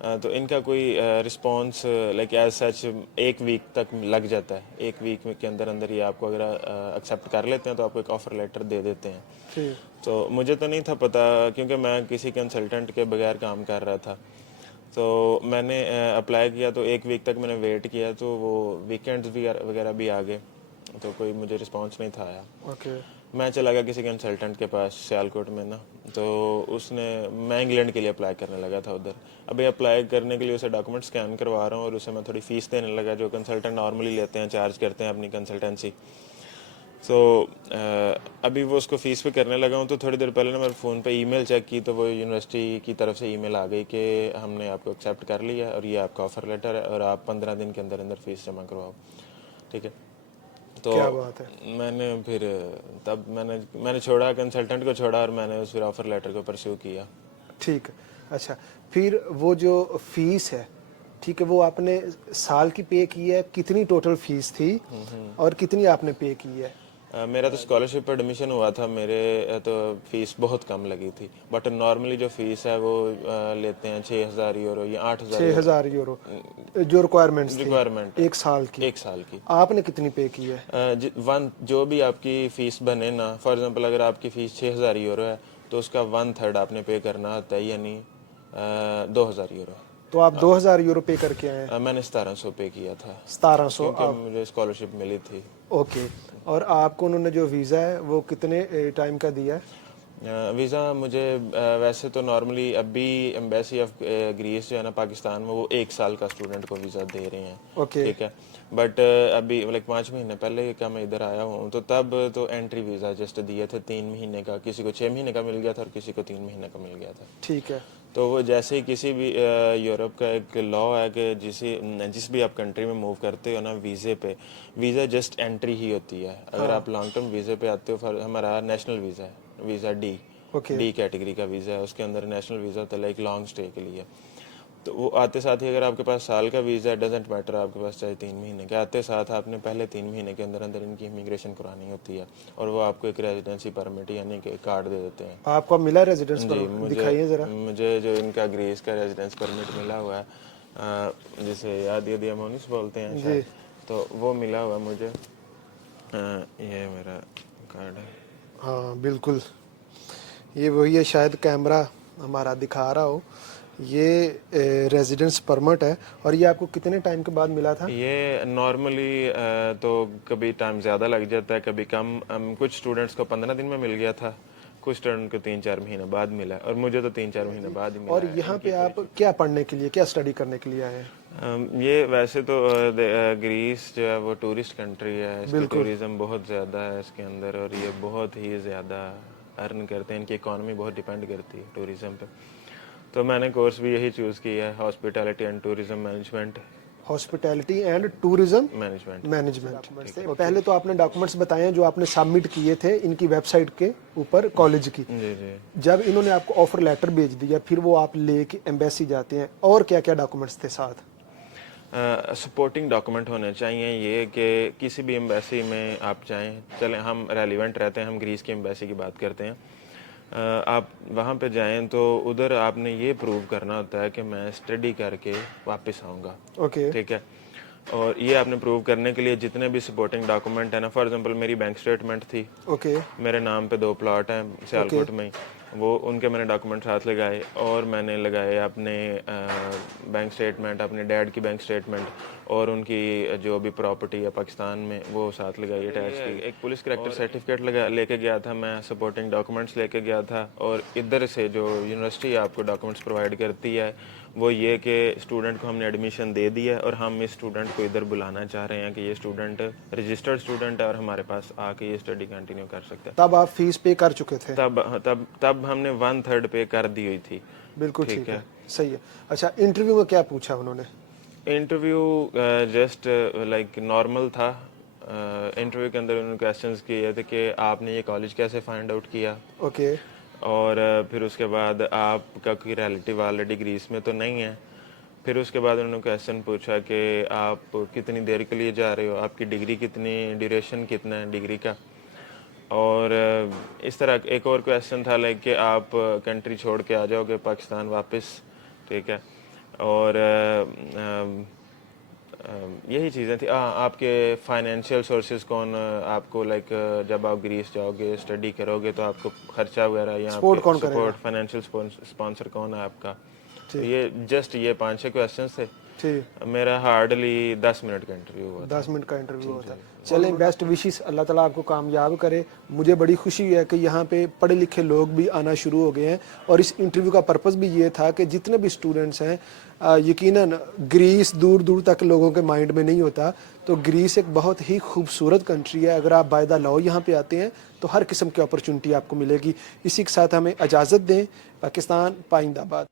تو ان کا کوئی response like as such 1 week تک لگ جاتا ہے. 1 ویک کے اندر اندر یہ آپ کو اگر ایکسیپٹ کر لیتے ہیں تو آپ کو ایک آفر لیٹر دے دیتے ہیں. جی. تو مجھے تو نہیں تھا پتہ کیونکہ میں کسی کنسلٹنٹ کے بغیر کام کر رہا تھا. تو میں نے اپلائی کیا تو 1 ویک تک میں نے ویٹ کیا تو وہ ویکینڈز بھی وغیرہ بھی آ گئے تو کوئی مجھے رسپانس نہیں تھا آیا. اوکے. میں چلا گیا کسی کنسلٹنٹ کے پاس سیالکوٹ میں نا. تو اس نے میں انگلینڈ کے لیے اپلائی کرنے لگا تھا ادھر. ابھی اپلائی کرنے کے لیے اسے ڈاکومنٹ اسکین کروا رہا ہوں اور اسے میں تھوڑی فیس دینے لگا جو کنسلٹنٹ نارملی لیتے ہیں, چارج کرتے ہیں اپنی کنسلٹنسی. تو ابھی وہ اس کو فیس پہ کرنے لگا ہوں تو تھوڑی دیر پہلے نے میں فون پہ ای میل چیک کی تو وہ یونیورسٹی کی طرف سے ای میل آ گئی کہ ہم نے آپ کو ایکسیپٹ کر لیا ہے اور یہ آپ کا آفر لیٹر ہے اور آپ 15 دن کے اندر اندر فیس جمع کرواؤ. ٹھیک ہے. تو کیا بات ہے. میں نے پھر تب میں نے چھوڑا کنسلٹنٹ کو چھوڑا اور میں نے اس پھر آفر لیٹر کو پرسیو کیا. ٹھیک ہے. اچھا پھر وہ جو فیس ہے ٹھیک ہے وہ آپ نے سال کی پے کی ہے, کتنی ٹوٹل فیس تھی اور کتنی آپ نے پے کی ہے؟ میرا تو اسکالرشپ پہ ایڈمیشن ہوا تھا, میرے تو فیس بہت کم لگی تھی بٹ نارملی جو فیس ہے وہ لیتے ہیں 6,000 یورو یا 8,000 6,000 یورو جو ریکوائرمنٹس تھی ریکوائرمنٹ ہے 1 سال کی. 1 سال کی. آپ نے کتنی پے کی ہے؟ جو بھی آپ کی فیس بنے نا, فار ایگزامپل اگر آپ کی فیس 6,000 یورو ہے تو اس کا 1/3 آپ نے پے کرنا ہوتا ہے یعنی 2,000 یورو. تو آپ 2,000 یورو پے کر کے آئے ہیں؟ میں نے 1,700 پے کیا تھا 1,700 کیونکہ آپ. مجھے اسکالرشپ ملی تھی. اوکے. اور آپ کو انہوں نے جو ویزا ہے وہ کتنے ٹائم کا دیا ہے؟ ویزا مجھے ویسے تو نارملی ابھی ایمبیسی آف گریس جو ہے نا پاکستان میں وہ 1 سال کا اسٹوڈنٹ کو ویزا دے رہے ہیں. اوکے. ٹھیک ہے. بٹ ابھی لائک 5 مہینے پہلے کا میں ادھر آیا ہوں تو تب تو انٹری ویزا جسٹ دیے تھے 3 مہینے کا, کسی کو 6 مہینے کا مل گیا تھا اور کسی کو 3 مہینے کا مل گیا تھا. ٹھیک ہے. تو وہ جیسے ہی کسی بھی یورپ کا ایک لا ہے کہ جس بھی آپ کنٹری میں موو کرتے ہو نا ویزے پہ, ویزا جسٹ انٹری ہی ہوتی ہے. اگر آپ لانگ ٹرم ویزے پہ آتے ہو, ہمارا نیشنل ویزا ہے, ویزا ڈی کیٹیگری کا ویزا ہے, اس کے اندر نیشنل ویزا ہوتا ہے لائک لانگ اسٹے کے لیے. تو وہ آتے ساتھ ہی اگر آپ کے پاس سال کا ویزا ہے ڈزنٹ میٹر آپ کے پاس چاہے 3 مہینے کے, آتے ساتھ آپ نے پہلے 3 مہینے کے اندر اندر ان کی امیگریشن کرانی ہوتی ہے اور وہ آپ کو ایک ریزیڈنسی پرمٹ یعنی کہ کارڈ دے دیتے ہیں. آپ کو ملا ریزیڈنس جی پرمٹ؟ دکھائیے ذرا. مجھے جو ان کا گریس کا ریزیڈنس پرمٹ ملا ہوا ہے جسے یاد امونس بولتے ہیں جی. شاید, تو وہ ملا ہوا مجھے. یہ میرا کارڈ ہے. ہاں بالکل یہ وہی ہے, شاید کیمرہ ہمارا دکھا رہا ہو. یہ ریزیڈنس پرمٹ ہے. اور یہ آپ کو کتنے ٹائم کے بعد ملا تھا؟ یہ نارملی تو کبھی ٹائم زیادہ لگ جاتا ہے کبھی کم. کچھ اسٹوڈنٹس کو 15 دن میں مل گیا تھا, کچھ اسٹوڈنٹ کو 3-4 مہینے بعد ملا, اور مجھے تو 3-4 مہینے بعد ہی ملا. اور یہاں پہ آپ کیا پڑھنے کے لیے, کیا اسٹڈی کرنے کے لیے آئے ہیں؟ یہ ویسے تو گریس جو ہے وہ ٹورسٹ کنٹری ہے, اس کی ٹوریزم بہت زیادہ ہے اس کے اندر, اور یہ بہت ہی زیادہ ارن کرتے ہیں, ان کی اکانومی بہت ڈیپینڈ کرتی ہے ٹوریزم پہ. تو میں نے کورس بھی یہی چوز کیا ہے, hospitality and tourism management. Hospitality and tourism management. Management. پہلے تو آپ نے ڈاکومنٹس بتائے ہیں جو آپ نے سبمٹ کیے تھے ان کی ویب سائٹ کے اوپر کالج کی. جی جی. جب انہوں نے آپ کو آفر لیٹر بھیج دیا پھر وہ آپ لے کے ایمبیسی جاتے ہیں, اور کیا کیا ڈاکومنٹس تھے ساتھ؟ سپورٹنگ ڈاکومنٹ ہونے چاہیے یہ کہ کسی بھی ایمبیسی میں آپ جائیں, چلیں ہم ریلیونٹ رہتے ہیں, ہم گریس کی ایمبیسی کی بات کرتے ہیں. آپ وہاں پہ جائیں تو ادھر آپ نے یہ پروو کرنا ہوتا ہے کہ میں اسٹڈی کر کے واپس آؤں گا. اوکے. ٹھیک ہے. اور یہ آپ نے پروو کرنے کے لیے جتنے بھی سپورٹنگ ڈاکومنٹ ہیں نا, فار ایگزامپل میری بینک اسٹیٹمنٹ تھی, اوکے. میرے نام پہ 2 پلاٹ ہیں سیالکوٹ میں, وہ ان کے میں نے ڈاکومنٹ ساتھ لگائے, اور میں نے لگائے اپنے بینک اسٹیٹمنٹ, اپنے ڈیڈ کی بینک اسٹیٹمنٹ, اور ان کی جو بھی پراپرٹی ہے پاکستان میں وہ ساتھ لگائی اٹیچ کی. ایک پولیس کریکٹر سرٹیفکیٹ لے کے گیا تھا میں, سپورٹنگ ڈاکومنٹس لے کے گیا تھا. اور ادھر سے جو یونیورسٹی آپ کو ڈاکومنٹس پرووائڈ کرتی ہے وہ یہ کہ اسٹوڈنٹ کو ہم نے ایڈمیشن دے دیا ہے اور ہم اس اسٹوڈنٹ کو ادھر بلانا چاہ رہے ہیں کہ یہ اسٹوڈنٹ رجسٹرڈ اسٹوڈنٹ ہے اور ہمارے پاس آ کے یہ اسٹڈی کنٹینیو کر سکتا ہے. تب آپ فیس پے کر چکے تھے؟ تب ہم نے 1/3 پے کر دی ہوئی تھی. بالکل ٹھیک ہے. صحیح ہے. اچھا انٹرویو میں کیا پوچھا انہوں نے؟ انٹرویو جسٹ لائک نارمل تھا. انٹرویو کے اندر انہوں نے کویسچنز کیے تھے کہ آپ نے یہ کالج کیسے فائنڈ آؤٹ کیا, اوکے. اور پھر اس کے بعد آپ کا کوئی ریلیٹیو آلریڈی گریس میں تو نہیں ہے. پھر اس کے بعد انہوں نے کویسچن پوچھا کہ آپ کتنی دیر کے لیے جا رہے ہو, آپ کی ڈگری کتنی, ڈیوریشن کتنا ہے ڈگری کا. اور اس طرح ایک اور کویسچن تھا لائک کہ آپ کنٹری چھوڑ کے آ جاؤ گے پاکستان واپس. ٹھیک ہے. اور یہی چیزیں تھیں. آپ کے فائنینشیل سورسز کون آپ کو لائک جب آپ گریس جاؤ گے اسٹڈی کرو گے تو آپ کو خرچہ وغیرہ یا سپورٹ کون کرے گا؟ سپورٹ فائنینشیل اسپانسر کون ہے آپ کا. تو ٹھیک یہ جسٹ یہ 5-6 کویشچنس تھے. ٹھیک. میرا ہارڈلی 10 منٹ کا انٹرویو ہوا تھا. 10 منٹ کا انٹرویو ہوتا ہے. چلیں بیسٹ وشز, اللہ تعالیٰ آپ کو کامیاب کرے. مجھے بڑی خوشی ہے کہ یہاں پہ پڑھے لکھے لوگ بھی آنا شروع ہو گئے ہیں, اور اس انٹرویو کا پرپس بھی یہ تھا کہ جتنے بھی اسٹوڈنٹس ہیں, یقیناً گریس دور دور تک لوگوں کے مائنڈ میں نہیں ہوتا, تو گریس ایک بہت ہی خوبصورت کنٹری ہے. اگر آپ بائی دا لاء یہاں پہ آتے ہیں تو ہر قسم کی اپرچونٹی آپ کو ملے گی. اسی کے ساتھ ہمیں اجازت دیں. پاکستان پائندہ باد.